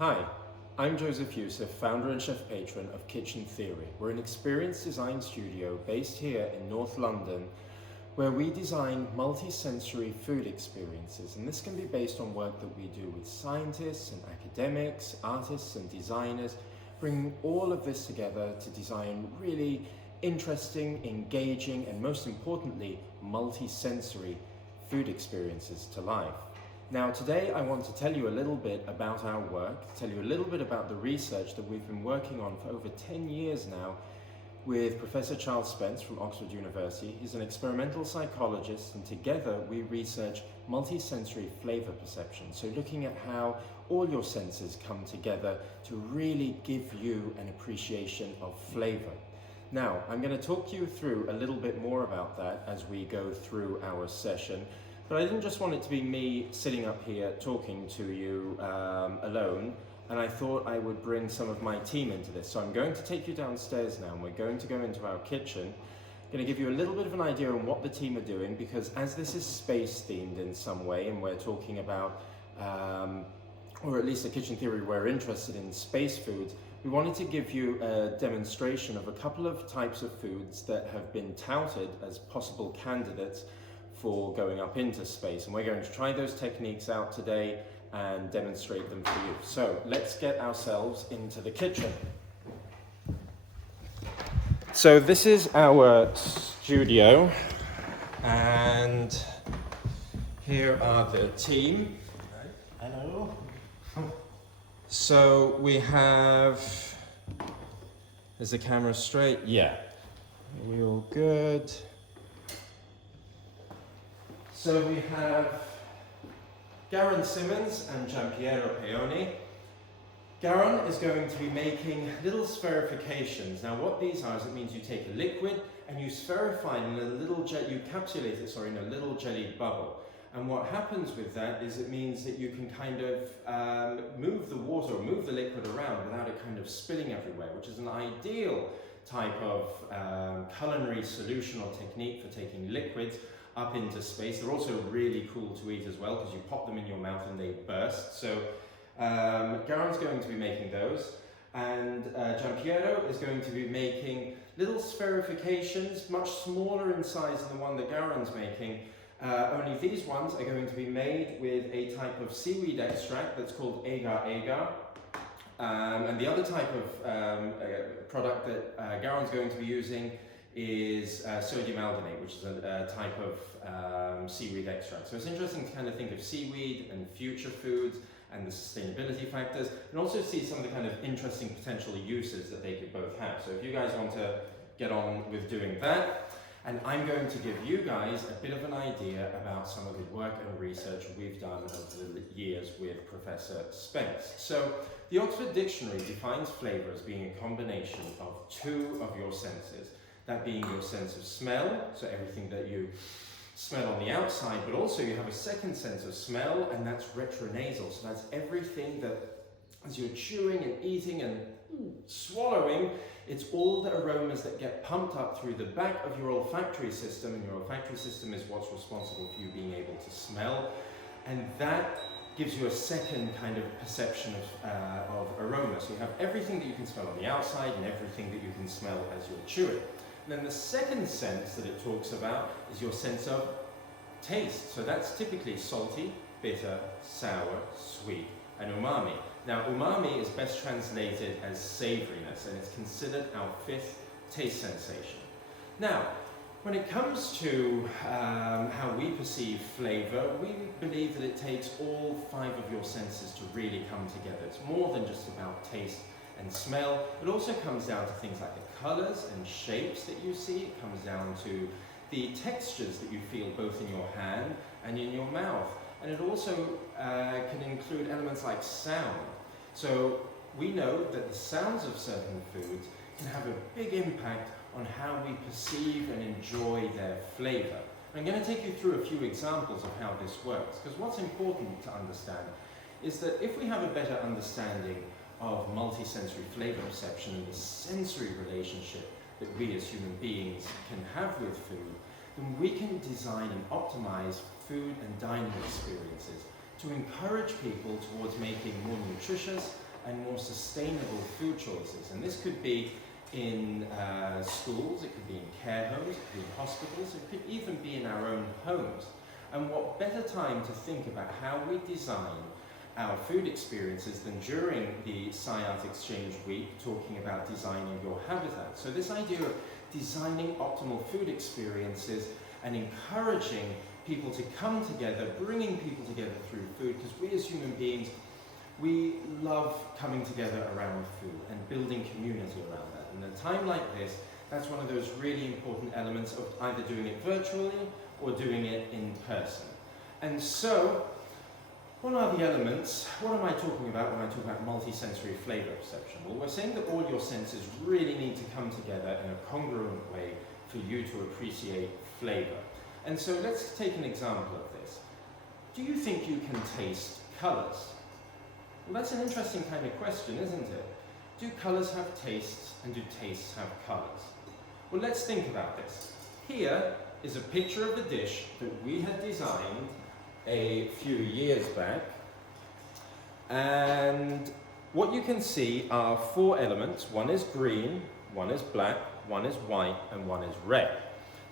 Hi, I'm Jozef Youssef, founder and chef patron of Kitchen Theory. We're an experience design studio based here in North London where we design multi-sensory food experiences, and this can be based on work that we do with scientists and academics, artists and designers, bringing all of this together to design really interesting, engaging and most importantly multi-sensory food experiences to life. Now today I want to tell you a little bit about our work, tell you a little bit about the research that we've been working on for over 10 years now with Professor Charles Spence from Oxford University. He's an experimental psychologist, and together we research multisensory flavor perception. So looking at how all your senses come together to really give you an appreciation of flavor. Now I'm going to talk you through a little bit more about that as we go through our session. But I didn't just want it to be me sitting up here talking to you alone, and I thought I would bring some of my team into this. So I'm going to take you downstairs now, and we're going to go into our kitchen. I'm going to give you a little bit of an idea on what the team are doing, because as this is space themed in some way, and we're talking about, or at least at Kitchen Theory we're interested in space foods, we wanted to give you a demonstration of a couple of types of foods that have been touted as possible candidates for going up into space, and we're going to try those techniques out today and demonstrate them for you. So let's get ourselves into the kitchen. So this is our studio, and here are the team. Hello. So we have, is the camera straight? Yeah. Are we all good? So we have Garon Simmons and Giampiero Peoni. Garon is going to be making little spherifications. Now what these are is it means you take a liquid and you spherify it in a little you capsulate it, in a little jelly bubble. And what happens with that is it means that you can kind of move the water or move the liquid around without it kind of spilling everywhere, which is an ideal type of culinary solution or technique for taking liquids up into space. They're also really cool to eat as well because you pop them in your mouth and they burst. So Garon's going to be making those, and Giampiero is going to be making little spherifications, much smaller in size than the one that Garon's making. Only these ones are going to be made with a type of seaweed extract that's called agar-agar. And the other type of product that Garon's going to be using is sodium alginate, which is a type of seaweed extract. So it's interesting to kind of think of seaweed and future foods and the sustainability factors, and also see some of the kind of interesting potential uses that they could both have. So if you guys want to get on with doing that, and I'm going to give you guys a bit of an idea about some of the work and research we've done over the years with Professor Spence. So the Oxford Dictionary defines flavour as being a combination of two of your senses. That being your sense of smell, so everything that you smell on the outside, but also you have a second sense of smell, and that's retronasal. So that's everything that, as you're chewing and eating and swallowing, it's all the aromas that get pumped up through the back of your olfactory system, and your olfactory system is what's responsible for you being able to smell, and that gives you a second kind of perception of aroma. So you have everything that you can smell on the outside and everything that you can smell as you're chewing. And then the second sense that it talks about is your sense of taste. So that's typically salty, bitter, sour, sweet, and umami. Now umami is best translated as savouriness, and it's considered our fifth taste sensation. Now, when it comes to how we perceive flavour, we believe that it takes all five of your senses to really come together. It's more than just about taste and smell. It also comes down to things like the colours and shapes that you see. It comes down to the textures that you feel both in your hand and in your mouth. And it also can include elements like sound. So we know that the sounds of certain foods can have a big impact on how we perceive and enjoy their flavour. I'm going to take you through a few examples of how this works, because what's important to understand is that if we have a better understanding of multisensory flavour perception and the sensory relationship that we as human beings can have with food, then we can design and optimize food and dining experiences to encourage people towards making more nutritious and more sustainable food choices. And this could be in schools, it could be in care homes, it could be in hospitals, it could even be in our own homes. And what better time to think about how we design our food experiences than during the SciArt Exchange week, talking about designing your habitat. So this idea of designing optimal food experiences and encouraging people to come together, bringing people together through food, because we as human beings, we love coming together around food and building community around that. And at a time like this, that's one of those really important elements of either doing it virtually or doing it in person. And so, what are the elements? What am I talking about when I talk about multi-sensory flavor perception? Well, we're saying that all your senses really need to come together in a congruent way for you to appreciate flavor. And so let's take an example of this. Do you think you can taste colors? Well, that's an interesting kind of question, isn't it? Do colors have tastes, and do tastes have colors? Well, let's think about this. Here is a picture of a dish that we had designed a few years back, and what you can see are 4 elements. One is green, one is black, one is white, and one is red.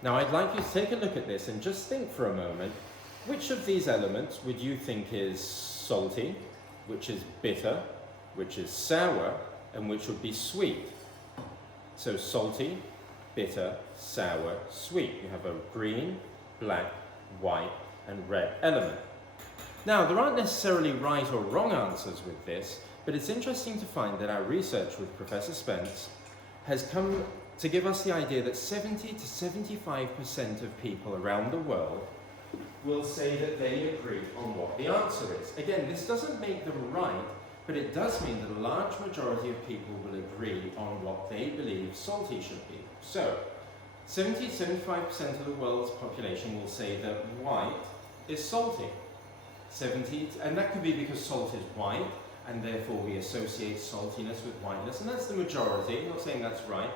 Now I'd like you to take a look at this and just think for a moment, which of these elements would you think is salty, which is bitter, which is sour, and which would be sweet? So salty, bitter, sour, sweet. You have a green, black, white, and red element. Now, there aren't necessarily right or wrong answers with this, but it's interesting to find that our research with Professor Spence has come to give us the idea that 70 to 75% of people around the world will say that they agree on what the answer is. Again, this doesn't make them right, but it does mean that a large majority of people will agree on what they believe salty should be. So, 70 to 75% of the world's population will say that white is salty. And that could be because salt is white, and therefore we associate saltiness with whiteness, and that's the majority. I'm not saying that's right.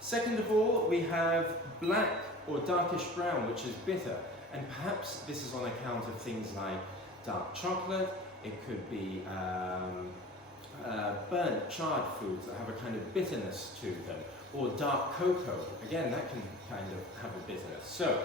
Second of all, we have black or darkish brown, which is bitter, and perhaps this is on account of things like dark chocolate. It could be burnt, charred foods that have a kind of bitterness to them, or dark cocoa. Again, that can kind of have a bitterness. So,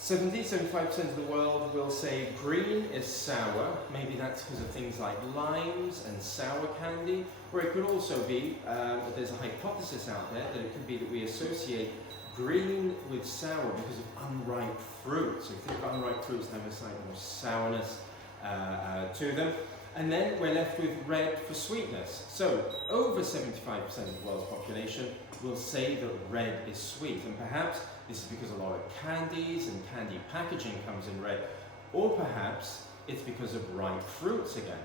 70-75% of the world will say green is sour. Maybe that's because of things like limes and sour candy. Or it could also be, there's a hypothesis out there that it could be that we associate green with sour because of unripe fruit. So think of unripe fruits that have a slightly more sourness to them. And then we're left with red for sweetness. So over 75% of the world's population will say that red is sweet. And perhaps this is because a lot of candies and candy packaging comes in red. Or perhaps it's because of ripe fruits again.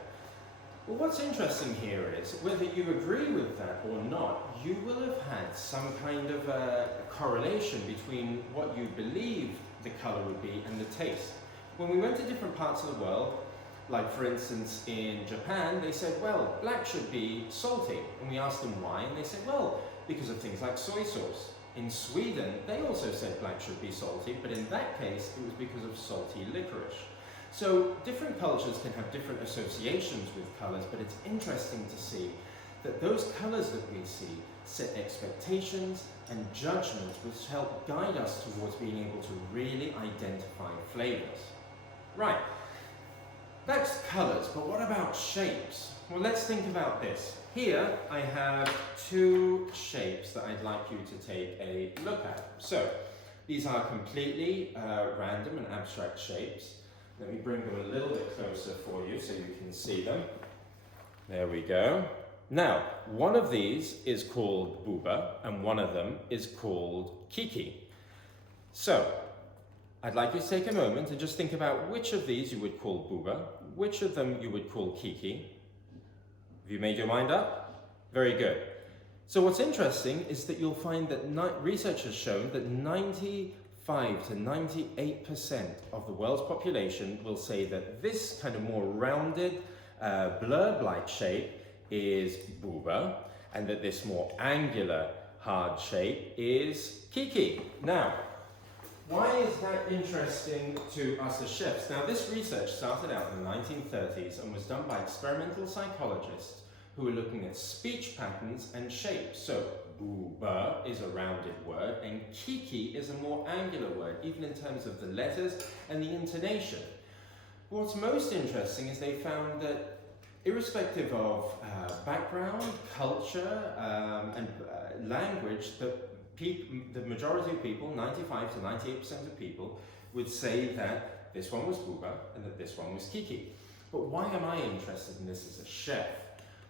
Well, what's interesting here is, whether you agree with that or not, you will have had some kind of a correlation between what you believe the color would be and the taste. When we went to different parts of the world, like for instance in Japan, they said, well, black should be salty. And we asked them why, and they said, well, because of things like soy sauce. In Sweden, they also said black should be salty, but in that case, it was because of salty licorice. So different cultures can have different associations with colors, but it's interesting to see that those colors that we see set expectations and judgments which help guide us towards being able to really identify flavors. Right. That's colors, but what about shapes? Well, let's think about this. Here I have 2 shapes that I'd like you to take a look at. So these are completely random and abstract shapes. Let me bring them a little bit closer for you so you can see them. There we go. Now, one of these is called Booba and one of them is called Kiki. So I'd like you to take a moment and just think about which of these you would call Booba, which of them you would call Kiki. Have you made your mind up? Very good. So what's interesting is that you'll find that research has shown that 95 to 98% of the world's population will say that this kind of more rounded, blurb-like shape is Booba, and that this more angular, hard shape is Kiki. Now, Why is that interesting to us as chefs? Now, this research started out in the 1930s and was done by experimental psychologists who were looking at speech patterns and shapes. So, booba is a rounded word and kiki is a more angular word, even in terms of the letters and the intonation. What's most interesting is they found that irrespective of background, culture, and language, the majority of people, 95 to 98% of people, would say that this one was booba and that this one was kiki. But why am I interested in this as a chef?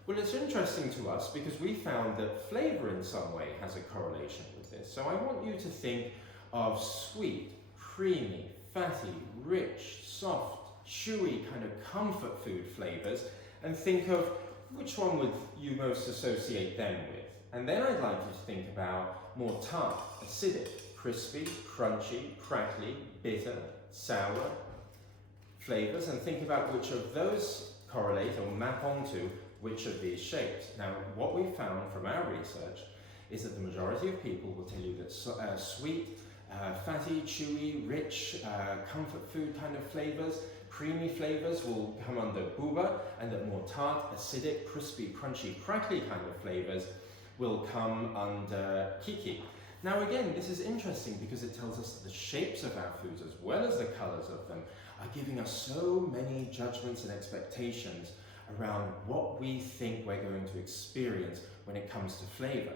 Well, it's interesting to us because we found that flavor in some way has a correlation with this. So I want you to think of sweet, creamy, fatty, rich, soft, chewy, kind of comfort food flavors, and think of which one would you most associate them with. And then I'd like you to think about more tart, acidic, crispy, crunchy, crackly, bitter, sour flavors, and think about which of those correlate or map onto which of these shapes. Now, what we found from our research is that the majority of people will tell you that sweet, fatty, chewy, rich, comfort food kind of flavors, creamy flavors will come under booba, and that more tart, acidic, crispy, crunchy, crackly kind of flavors will come under kiki. Now again, this is interesting because it tells us that the shapes of our foods, as well as the colors of them, are giving us so many judgments and expectations around what we think we're going to experience when it comes to flavor.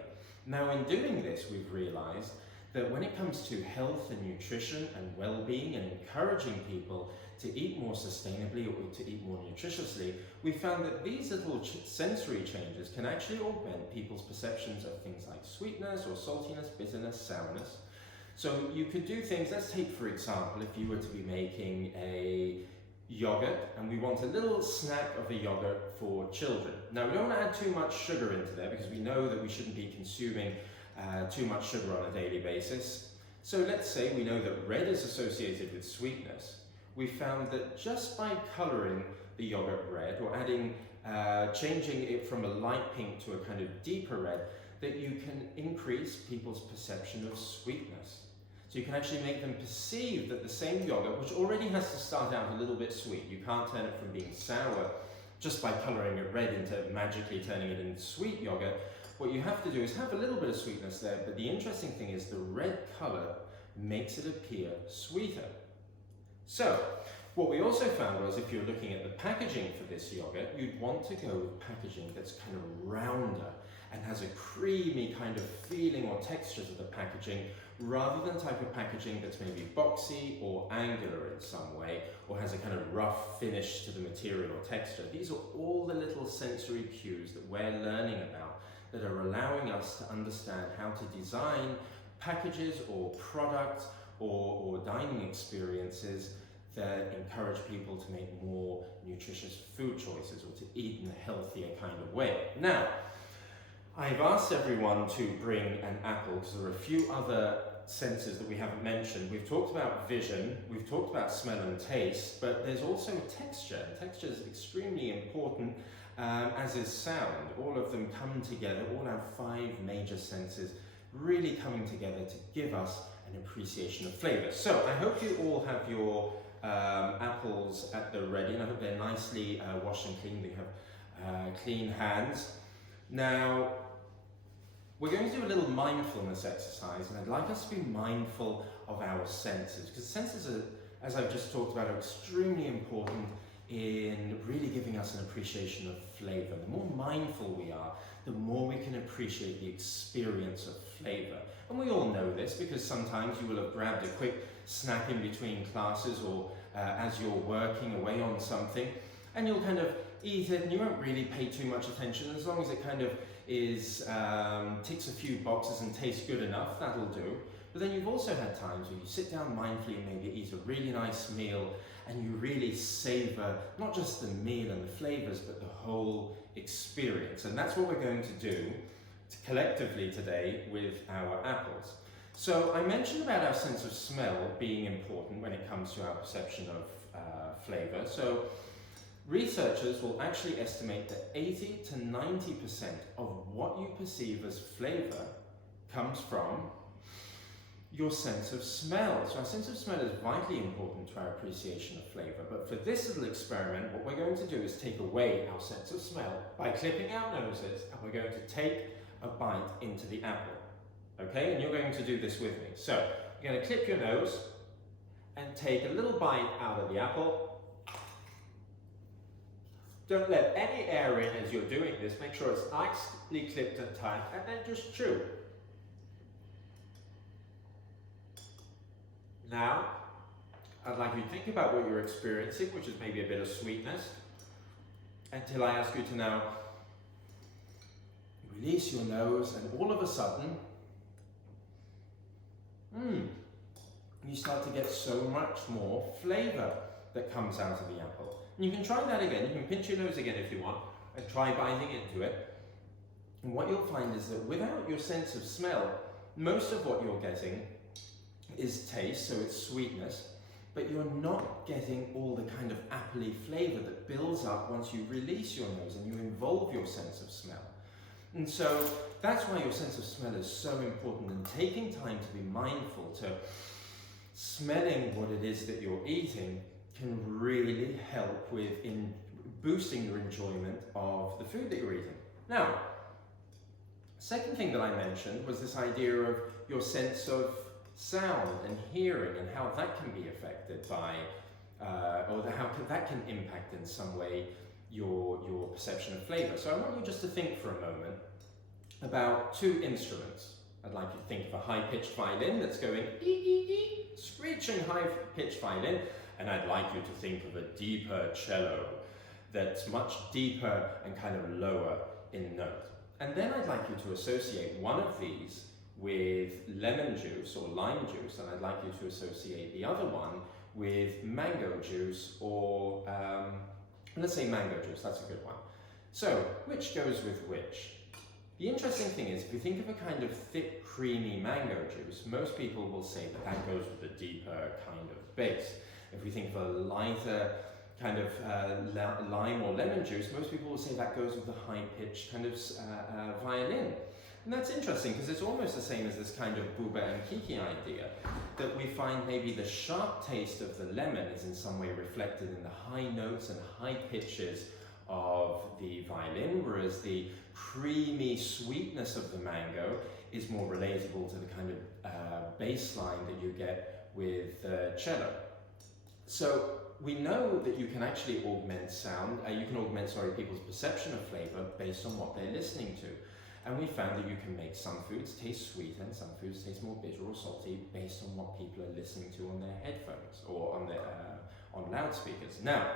Now in doing this, we've realized that when it comes to health and nutrition and well-being and encouraging people to eat more sustainably or to eat more nutritiously, we found that these little sensory changes can actually augment people's perceptions of things like sweetness or saltiness, bitterness, sourness. So you could do things, let's take for example, if you were to be making a yogurt and we want a little snack of a yogurt for children. Now we don't want to add too much sugar into there because we know that we shouldn't be consuming too much sugar on a daily basis. So let's say we know that red is associated with sweetness. We found that just by colouring the yogurt red or adding, changing it from a light pink to a kind of deeper red, that you can increase people's perception of sweetness. So you can actually make them perceive that the same yogurt, which already has to start out a little bit sweet, you can't turn it from being sour just by colouring it red into magically turning it into sweet yogurt. What you have to do is have a little bit of sweetness there, but the interesting thing is the red colour makes it appear sweeter. So, what we also found was if you're looking at the packaging for this yogurt, you'd want to go with packaging that's kind of rounder and has a creamy kind of feeling or texture to the packaging, rather than the type of packaging that's maybe boxy or angular in some way, or has a kind of rough finish to the material or texture. These are all the little sensory cues that we're learning about that are allowing us to understand how to design packages or products or dining experiences that encourage people to make more nutritious food choices or to eat in a healthier kind of way. Now, I've asked everyone to bring an apple because there are a few other senses that we haven't mentioned. We've talked about vision, we've talked about smell and taste, but there's also texture. Texture is extremely important, as is sound. All of them come together, all our 5 major senses really coming together to give us an appreciation of flavour. So I hope you all have your apples at the ready, and I hope they're nicely washed and clean. They have clean hands. Now, we're going to do a little mindfulness exercise, and I'd like us to be mindful of our senses, because senses are, as I've just talked about, are extremely important in really giving us an appreciation of flavour. The more mindful we are, the more we can appreciate the experience of flavour. And we all know this because sometimes you will have grabbed a quick snack in between classes or as you're working away on something, and you'll kind of eat it and you won't really pay too much attention. As long as it kind of is ticks a few boxes and tastes good enough, that'll do. But then you've also had times where you sit down mindfully and maybe eat a really nice meal and you really savour not just the meal and the flavours, but the whole experience. And that's what we're going to do collectively today with our apples. So I mentioned about our sense of smell being important when it comes to our perception of flavour. So researchers will actually estimate that 80 to 90% of what you perceive as flavour comes from your sense of smell. So our sense of smell is vitally important to our appreciation of flavor. But for this little experiment, what we're going to do is take away our sense of smell by clipping our noses, and we're going to take a bite into the apple. Okay, and you're going to do this with me. So you're going to clip your nose and take a little bite out of the apple. Don't let any air in as you're doing this. Make sure it's nicely clipped and tight, and then just chew. Now, I'd like you to think about what you're experiencing, which is maybe a bit of sweetness, until I ask you to now release your nose, and all of a sudden, you start to get so much more flavor that comes out of the apple. And you can try that again. You can pinch your nose again if you want, and try biting into it. And what you'll find is that without your sense of smell, most of what you're getting is taste, so it's sweetness, but you're not getting all the kind of appley flavor that builds up once you release your nose and you involve your sense of smell. And so that's why your sense of smell is so important, and taking time to be mindful, to smelling what it is that you're eating can really help with boosting your enjoyment of the food that you're eating. Now, second thing that I mentioned was this idea of your sense of sound and hearing, and how that can be affected by, or how that can impact in some way your perception of flavor. So I want you just to think for a moment about two instruments. I'd like you to think of a high-pitched violin that's going ee, screeching high-pitched violin, and I'd like you to think of a deeper cello that's much deeper and kind of lower in note. And then I'd like you to associate one of these with lemon juice or lime juice, and I'd like you to associate the other one with mango juice, or let's say mango juice, that's a good one. So, which goes with which? The interesting thing is, if you think of a kind of thick, creamy mango juice, most people will say that that goes with a deeper kind of base. If we think of a lighter kind of lime or lemon juice, most people will say that goes with the high-pitched kind of violin. And that's interesting, because it's almost the same as this kind of buba and kiki idea, that we find maybe the sharp taste of the lemon is in some way reflected in the high notes and high pitches of the violin, whereas the creamy sweetness of the mango is more relatable to the kind of bass line that you get with cello. So we know that you can actually augment sound, people's perception of flavor based on what they're listening to. And we found that you can make some foods taste sweet and some foods taste more bitter or salty based on what people are listening to on their headphones or on their on loudspeakers. Now,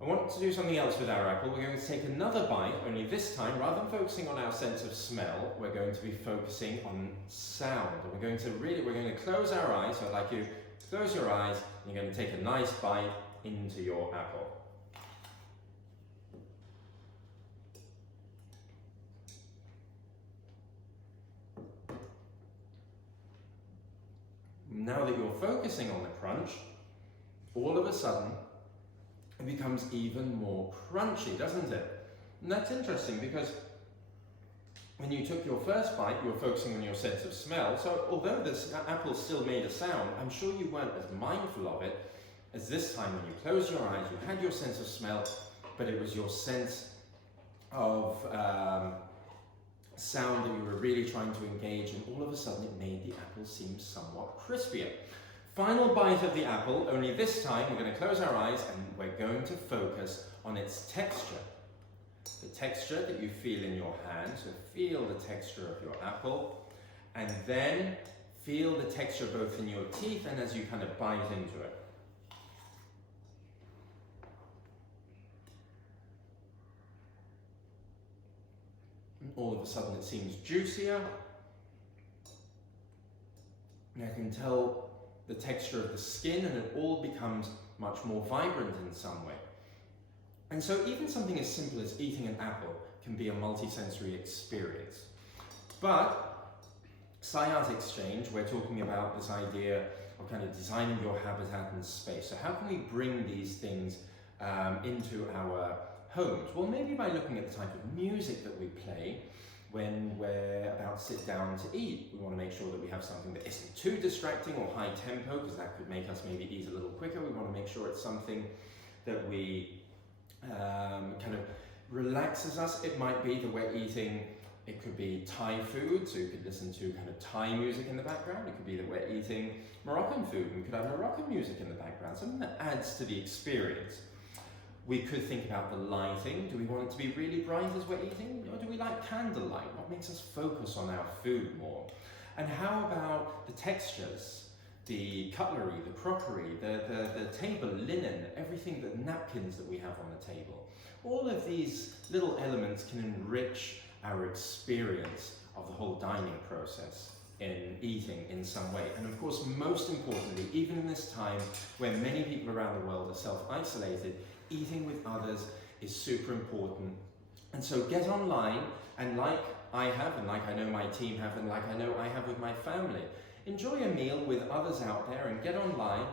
I want to do something else with our apple. We're going to take another bite, only this time, rather than focusing on our sense of smell, we're going to be focusing on sound. And we're going to close our eyes. So I'd like you to close your eyes, and you're going to take a nice bite into your apple. Now that you're focusing on the crunch, all of a sudden, it becomes even more crunchy, doesn't it? And that's interesting, because when you took your first bite, you were focusing on your sense of smell. So although this apple still made a sound, I'm sure you weren't as mindful of it as this time when you closed your eyes. You had your sense of smell, but it was your sense of sound that you were really trying to engage, and all of a sudden it made the apple seem somewhat crispier. Final bite of the apple, only this time we're going to close our eyes and we're going to focus on its texture. The texture that you feel in your hand, so feel the texture of your apple, and then feel the texture both in your teeth and as you kind of bite into it. All of a sudden it seems juicier, and I can tell the texture of the skin, and it all becomes much more vibrant in some way. And so even something as simple as eating an apple can be a multisensory experience. But SciArt Exchange, we're talking about this idea of kind of designing your habitat and space. So how can we bring these things into our homes? Well, maybe by looking at the type of music that we play, when we're about to sit down to eat. We want to make sure that we have something that isn't too distracting or high tempo, because that could make us maybe eat a little quicker. We want to make sure it's something that we kind of relaxes us. It might be that we're eating, it could be Thai food, so you could listen to kind of Thai music in the background. It could be that we're eating Moroccan food, and we could have Moroccan music in the background, something that adds to the experience. We could think about the lighting. Do we want it to be really bright as we're eating? Or do we like candlelight? What makes us focus on our food more? And how about the textures? The cutlery, the crockery, the table linen, everything, the napkins that we have on the table. All of these little elements can enrich our experience of the whole dining process in eating in some way. And of course, most importantly, even in this time where many people around the world are self-isolated, eating with others is super important. And so get online, and like I have, and like I know my team have, and like I know I have with my family, enjoy a meal with others out there, and get online,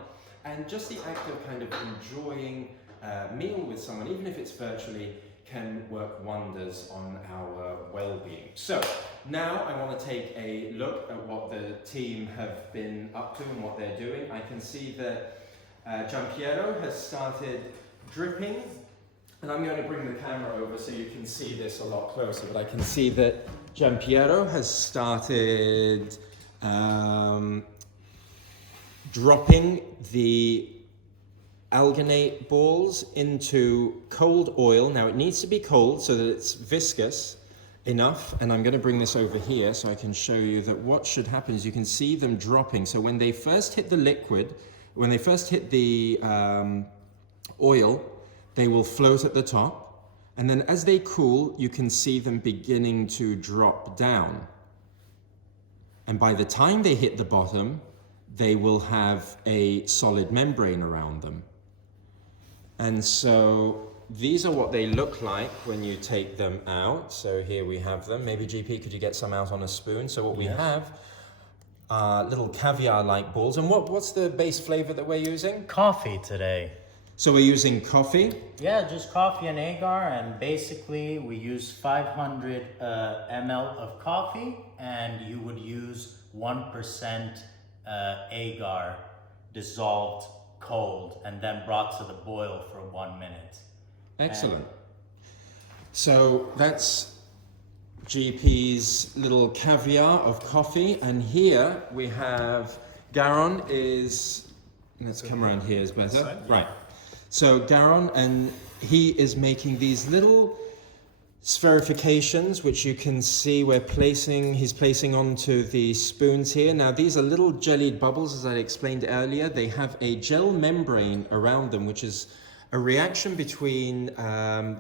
and just the act of kind of enjoying a meal with someone, even if it's virtually, can work wonders on our well-being. So now I want to take a look at what the team have been up to and what they're doing. I can see that Giampiero has started dripping, and I'm going to bring the camera over so you can see this a lot closer, but I can see that Giampiero has started dropping the alginate balls into cold oil. Now it needs to be cold so that it's viscous enough, and I'm going to bring this over here so I can show you that what should happen is you can see them dropping. So when they first hit the liquid, when they first hit the oil, they will float at the top, and then as they cool, you can see them beginning to drop down. And by the time they hit the bottom, they will have a solid membrane around them. And so these are what they look like when you take them out. So here we have them. Maybe GP, could you get some out on a spoon? So what we have are little caviar-like balls. And what's the base flavor that we're using? Coffee today. So we're using coffee? Yeah, just coffee and agar, and basically we use 500 ml of coffee, and you would use 1% agar dissolved cold and then brought to the boil for 1 minute. Excellent. So that's GP's little caviar of coffee, and here we have Garon is, let's come around here is better. Right. So Garon, and he is making these little spherifications, which you can see he's placing onto the spoons here. Now these are little jellied bubbles, as I explained earlier. They have a gel membrane around them, which is a reaction between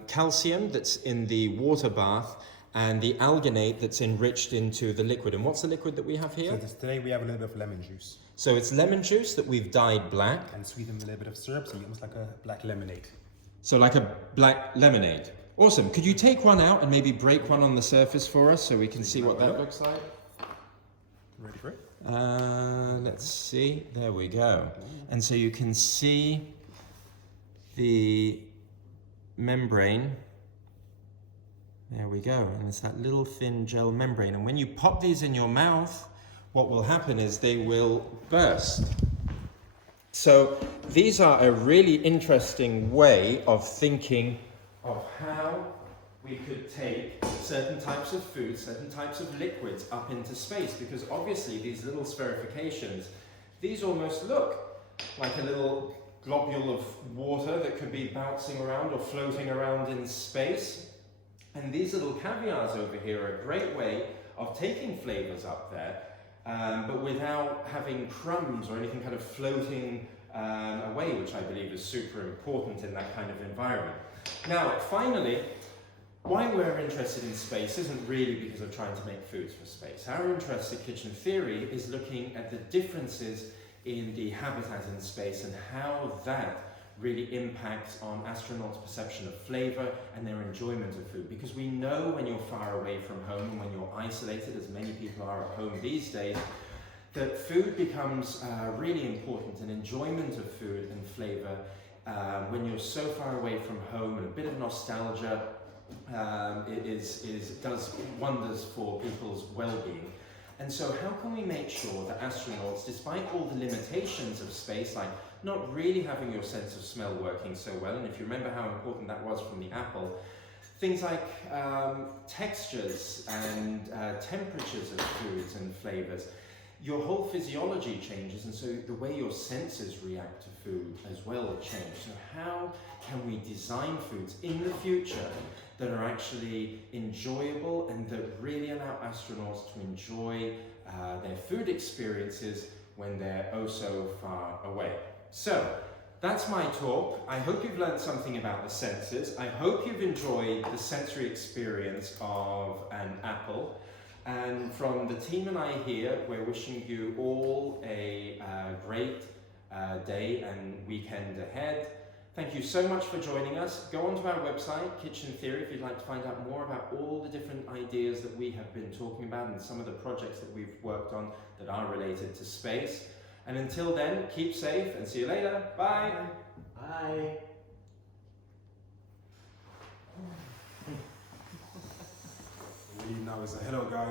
calcium that's in the water bath and the alginate that's enriched into the liquid. And what's the liquid that we have here? So today we have a little bit of lemon juice. So it's lemon juice that we've dyed black. And sweetened with a little bit of syrup, so almost like a black lemonade. So like a black lemonade. Awesome. Could you take one out and maybe break one on the surface for us so we can see what that looks like? Ready for it? Let's see. There we go. And so you can see the membrane. There we go. And it's that little thin gel membrane. And when you pop these in your mouth, what will happen is they will burst. So these are a really interesting way of thinking of how we could take certain types of food, certain types of liquids up into space, because obviously these little spherifications, these almost look like a little globule of water that could be bouncing around or floating around in space. And these little caviars over here are a great way of taking flavors up there, but without having crumbs or anything kind of floating away, which I believe is super important in that kind of environment. Now, finally, why we're interested in space isn't really because of trying to make foods for space. Our interest at Kitchen Theory is looking at the differences in the habitat in space and how that really impacts on astronauts' perception of flavor and their enjoyment of food. Because we know when you're far away from home and when you're isolated, as many people are at home these days, that food becomes really important, and enjoyment of food and flavor when you're so far away from home, and a bit of nostalgia it does wonders for people's well-being. And so how can we make sure that astronauts, despite all the limitations of space, like not really having your sense of smell working so well, and if you remember how important that was from the apple, things like textures and temperatures of foods and flavors, your whole physiology changes, and so the way your senses react to food as well change. So how can we design foods in the future that are actually enjoyable and that really allow astronauts to enjoy their food experiences when they're oh so far away? So that's my talk. I hope you've learned something about the senses. I hope you've enjoyed the sensory experience of an apple. And from the team and I here, we're wishing you all a great day and weekend ahead. Thank you so much for joining us. Go onto our website, Kitchen Theory, if you'd like to find out more about all the different ideas that we have been talking about and some of the projects that we've worked on that are related to space. And until then, keep safe and see you later. Bye. Bye. What we need now is a hello guys.